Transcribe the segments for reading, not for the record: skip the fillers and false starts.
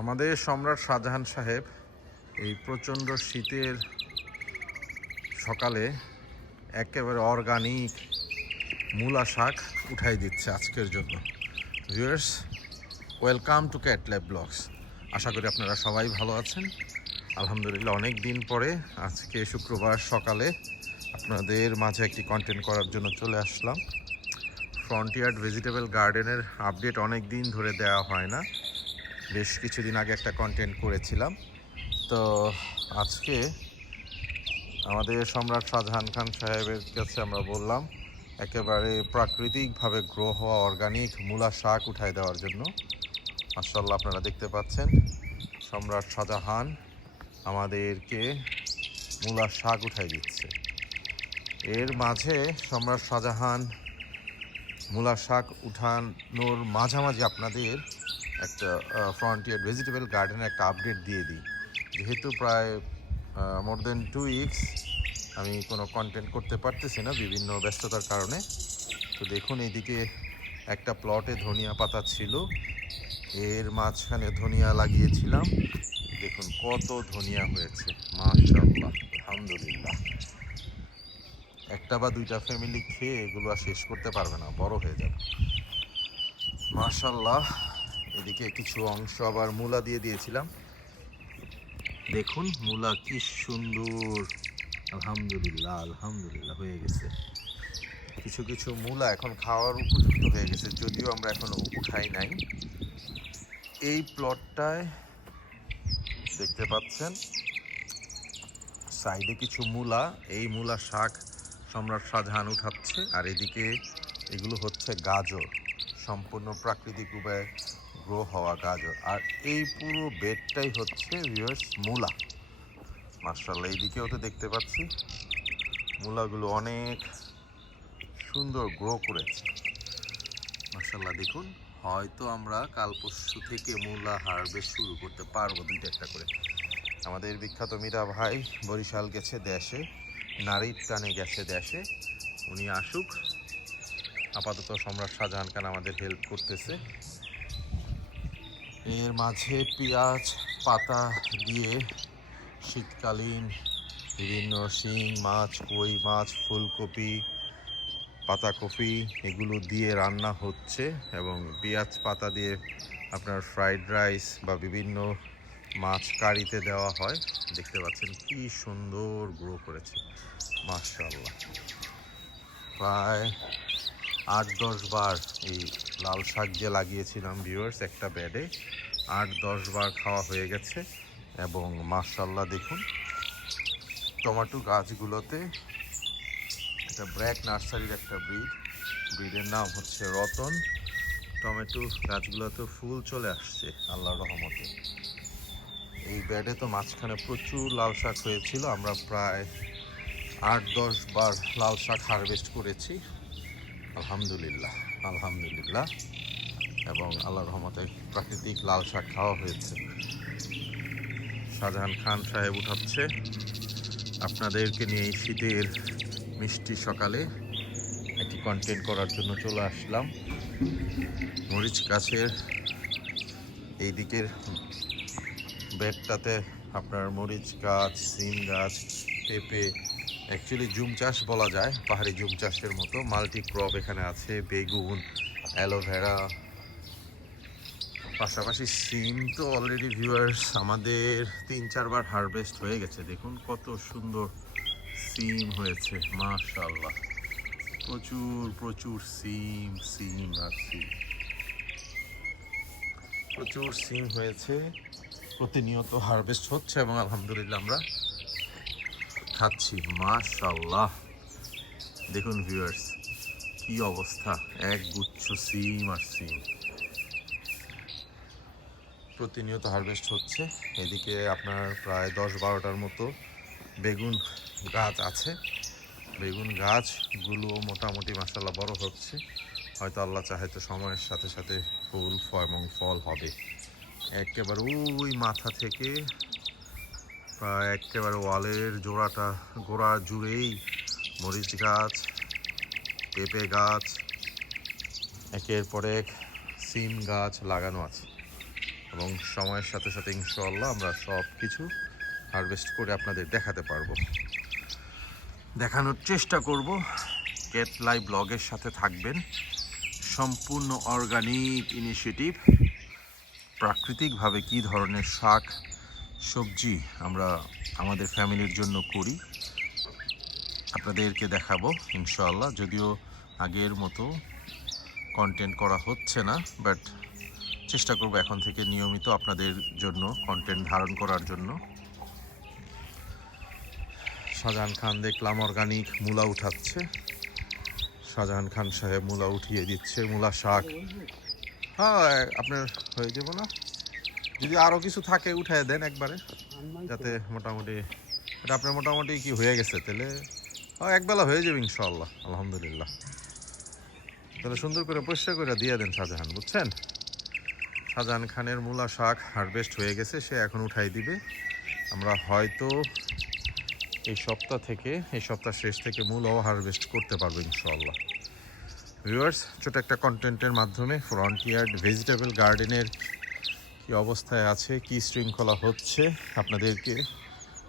আমাদের সম্রাট শাহজাহান সাহেব এই প্রচণ্ড শীতের সকালে একেবারে অর্গানিক মূলা শাক উঠাই দিচ্ছে আজকের জন্য। Viewers, welcome to cat lab blogs. আশা করি আপনারা সবাই ভালো আছেন। আলহামদুলিল্লাহ, অনেক দিন পরে আজকে শুক্রবার সকালে আপনাদের মাঝে একটি কন্টেন্ট করার জন্য চলে আসলাম। ফ্রন্টিয়ার ভেজিটেবল গার্ডেনের আপডেট অনেক দিন ধরে দেওয়া হয় না, বেশ কিছুদিন আগে একটা কন্টেন্ট করেছিলাম। তো আজকে আমাদের সম্রাট শাহজাহান খান সাহেবের কাছে আমরা বললাম একেবারে প্রাকৃতিকভাবে গ্রো হওয়া অর্গানিক মূলা শাক উঠায় দেওয়ার জন্য। মাশাআল্লাহ, আপনারা দেখতে পাচ্ছেন সম্রাট শাহজাহান আমাদেরকে মূলা শাক উঠাই দিচ্ছে। এর মাঝে সম্রাট শাহজাহান মূলা শাক উঠানোর মাঝামাঝি আপনাদের একটা ফ্রন্টিয়ার ভেজিটেবল গার্ডেনের একটা আপডেট দিয়ে দিই। যেহেতু প্রায় মোর দেন 2 উইকস আমি কোনো কন্টেন্ট করতে পারতেছি না বিভিন্ন ব্যস্ততার কারণে। তো দেখুন, এইদিকে একটা প্লটে ধনিয়া পাতা ছিল, এর মাঝখানে ধনিয়া লাগিয়েছিলাম। দেখুন কত ধনিয়া হয়েছে, মাশাআল্লাহ, আলহামদুলিল্লাহ। একটা বা দুইটা ফ্যামিলি খেয়ে এগুলো আর শেষ করতে পারবে না, বড় হয়ে যাবে। মাশাআল্লাহ, এদিকে কিছু অংশ আবার মূলা দিয়ে দিয়েছিলাম। দেখুন মূলা কি সুন্দর, আলহামদুলিল্লাহ আলহামদুলিল্লাহ হয়ে গেছে। কিছু কিছু মূলা এখন খাওয়ার উপযুক্ত হয়ে গেছে, যদিও আমরা এখনো উঠাই নাই। এই প্লটটায় দেখতে পাচ্ছেন সাইডে কিছু মূলা, এই মূলা শাক সম্রাট শাহজাহান উঠাচ্ছে। আর এদিকে এগুলো হচ্ছে গাজর, সম্পূর্ণ প্রাকৃতিক উপায়ে গ্রো হওয়া গাজর। আর এই পুরো বেডটাই হচ্ছে ভিউয়ার্স মূলা। মাশাআল্লাহ, এইদিকেও তো দেখতে পাচ্ছি মূলাগুলো অনেক সুন্দর গ্রো করেছে। মাশাআল্লাহ, দেখুন হয়তো আমরা কাল পরশু থেকে মূলা হারভেস্ট শুরু করতে পারবো, দুইটা একটা করে। আমাদের বিখ্যাত মীরা ভাই বরিশাল গেছে দেশে, নারীর টানে গেছে দেশে। উনি আসুক, আপাতত সম্রাট শাহজাহান খান আমাদের হেল্প করতেছে। এর মাঝে পেঁয়াজ পাতা দিয়ে শীতকালীন বিভিন্ন শিং মাছ, কই মাছ, ফুলকপি, পাতাকপি এগুলো দিয়ে রান্না হচ্ছে। এবং পেঁয়াজ পাতা দিয়ে আপনার ফ্রাইড রাইস বা বিভিন্ন মাছ কারিতে দেওয়া হয়। দেখতে পাচ্ছেন কি সুন্দর গ্রো করেছে, মাশাআল্লাহ। প্রায় 8-10 বার এই লাল শাক যে লাগিয়েছিলাম ভিউয়ার্স একটা বেডে, 8-10 বার খাওয়া হয়ে গেছে। এবং মাশাআল্লাহ দেখুন টমেটো গাছগুলোতে এটা ব্র্যাক নার্সারির একটা ব্রিডের নাম হচ্ছে রতন। টমেটো গাছগুলোতে ফুল চলে আসছে আল্লাহর রহমতে। এই বেডে তো মাঝখানে প্রচুর লাল শাক হয়েছিল, আমরা প্রায় 8-10 বার লাল শাক হারভেস্ট করেছি, আলহামদুলিল্লাহ আলহামদুলিল্লাহ। এবং আল্লাহর রহমতে প্রাকৃতিক লাল শাক খাওয়া হয়েছে। শাহজাহান খান সাহেব উঠাচ্ছে আপনাদেরকে নিয়ে এই শীতের মিষ্টি সকালে একটি কন্টেন্ট করার জন্য চলে আসলাম। মরিচ গাছের এই দিকের বেডটাতে আপনার মরিচ গাছ, সিম গাছ, পেঁপে, অ্যাকচুয়ালি জুম চাষ বলা যায়, পাহাড়ি জুম চাষের মতো মাল্টি ক্রপ এখানে আছে। বেগুন, অ্যালোভেরা, পাশাপাশি সিম তো অলরেডি ভিউয়ার্স আমাদের 3-4 বার হারভেস্ট হয়ে গেছে। দেখুন কত সুন্দর সিম হয়েছে, মাশাআল্লাহ। প্রচুর প্রচুর সিম সিম আর সিম, প্রচুর সিম হয়েছে, প্রতিনিয়ত হারভেস্ট হচ্ছে এবং আলহামদুলিল্লাহ আমরা খাচ্ছি, মাশাআল্লাহ। দেখুন ভিউয়ার্স কি অবস্থা, এক গুচ্ছ সিম আর সিম, প্রতিনিয়ত হারভেস্ট হচ্ছে। এদিকে আপনার প্রায় 10-12টার মতো বেগুন গাছ আছে। বেগুন গাছগুলো মোটামুটি মাশাআল্লাহ বড় হচ্ছে, হয়তো আল্লাহ চাহে তো সময়ের সাথে সাথে ফুল এবং ফল হবে। একেবারে ওই মাথা থেকে প্রায় একেবারে ওয়ালের গোড়া জুড়েই মরিচ গাছ, পেঁপে গাছ, একের পর এক সিম গাছ লাগানো আছে। এবং সময়ের সাথে সাথে ইনশাআল্লাহ আমরা সব কিছু হারভেস্ট করে আপনাদের দেখাতে পারবো, দেখানোর চেষ্টা করব। ক্যাট লাইভ ব্লগের সাথে থাকবেন। সম্পূর্ণ অর্গানিক ইনিশিয়েটিভ, প্রাকৃতিকভাবে কী ধরনের শাক সবজি আমরা আমাদের ফ্যামিলির জন্য করি আপনাদেরকে দেখাবো ইনশাআল্লাহ। যদিও আগের মতো কন্টেন্ট করা হচ্ছে না, বাট চেষ্টা করব এখন থেকে নিয়মিত আপনাদের জন্য কন্টেন্ট ধারণ করার জন্য। শাহজাহান খান দেখলাম অর্গানিক মূলা উঠাচ্ছে। শাহজাহান খান সাহেব মূলা উঠিয়ে দিচ্ছে, মূলা শাক। হ্যাঁ, আপনার হয়ে যাব না? যদি আরও কিছু থাকে উঠায় দেন একবারে, যাতে মোটামুটি এটা আপনার মোটামুটি কি হয়ে গেছে তাহলে একবেলা হয়ে যাবে ইনশাআল্লাহ, আলহামদুলিল্লাহ। তাহলে সুন্দর করে পরিষ্কার করে দিয়ে দেন শাহজাহান, বুঝছেন? শাহজাহান খানের মূলা শাক হারভেস্ট হয়ে গেছে, সে এখন উঠাই দিবে। আমরা হয়তো এই সপ্তাহ শেষ থেকে মূলাও হারভেস্ট করতে পারবো ইনশাআল্লাহ। ভিউয়ার্স, ছোট একটা কন্টেন্টের মাধ্যমে ফ্রন্টিয়ার ভেজিটেবল গার্ডেনের কী অবস্থায় আছে, কী শৃঙ্খলা হচ্ছে আপনাদেরকে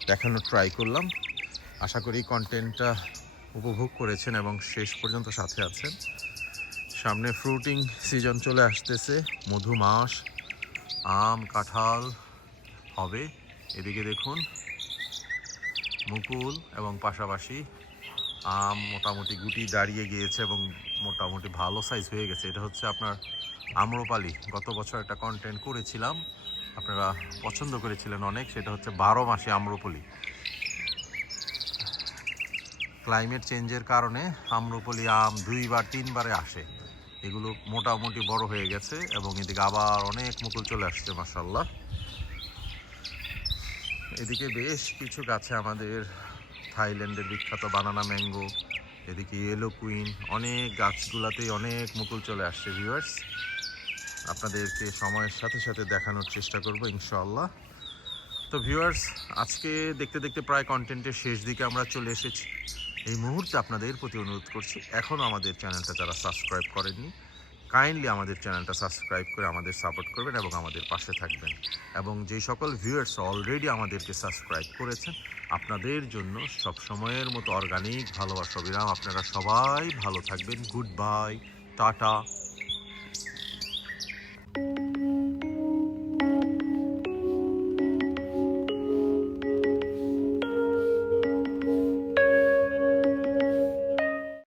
দেখানোর ট্রাই করলাম। আশা করি কন্টেন্টটা উপভোগ করেছেন এবং শেষ পর্যন্ত সাথে আছেন। সামনে ফ্রুটিং সিজন চলে আসতেছে, মধু মাস, আম কাঁঠাল হবে। এদিকে দেখুন মুকুল এবং পাশাপাশি আম মোটামুটি গুটি দাঁড়িয়ে গিয়েছে এবং মোটামুটি ভালো সাইজ হয়ে গেছে। এটা হচ্ছে আপনার আম্রপালি। গত বছর একটা কন্টেন্ট করেছিলাম, আপনারা পছন্দ করেছিলেন অনেক, সেটা হচ্ছে 12 মাসে আম্রপলি। ক্লাইমেট চেঞ্জের কারণে আম্রপলি আম 2-3বারে আসে। এগুলো মোটামুটি বড় হয়ে গেছে এবং এদিকে আবার অনেক মুকুল চলে আসছে মাশাআল্লাহ। এদিকে বেশ কিছু গাছে আমাদের থাইল্যান্ডের বিখ্যাত বানানা ম্যাঙ্গো, এদিকে ইয়েলো কুইন, অনেক গাছগুলাতেই অনেক মুকুল চলে আসছে। ভিউয়ার্স, আপনাদেরকে সময়ের সাথে সাথে দেখানোর চেষ্টা করব ইনশাআল্লাহ। তো ভিউয়ার্স, আজকে দেখতে দেখতে প্রায় কন্টেন্টের শেষ দিকে আমরা চলে এসেছি। এই মুহূর্তে আপনাদের প্রতি অনুরোধ করছি, এখনও আমাদের চ্যানেলটা যারা সাবস্ক্রাইব করেননি, কাইন্ডলি আমাদের চ্যানেলটা সাবস্ক্রাইব করে আমাদের সাপোর্ট করবেন এবং আমাদের পাশে থাকবেন। এবং যে সকল ভিউয়ার্স অলরেডি আমাদেরকে সাবস্ক্রাইব করেছেন, আপনাদের জন্য সব সময়ের মতো অর্গানিক ভালোবাসা বিরাম। আপনারা সবাই ভালো থাকবেন। Good bye, tata.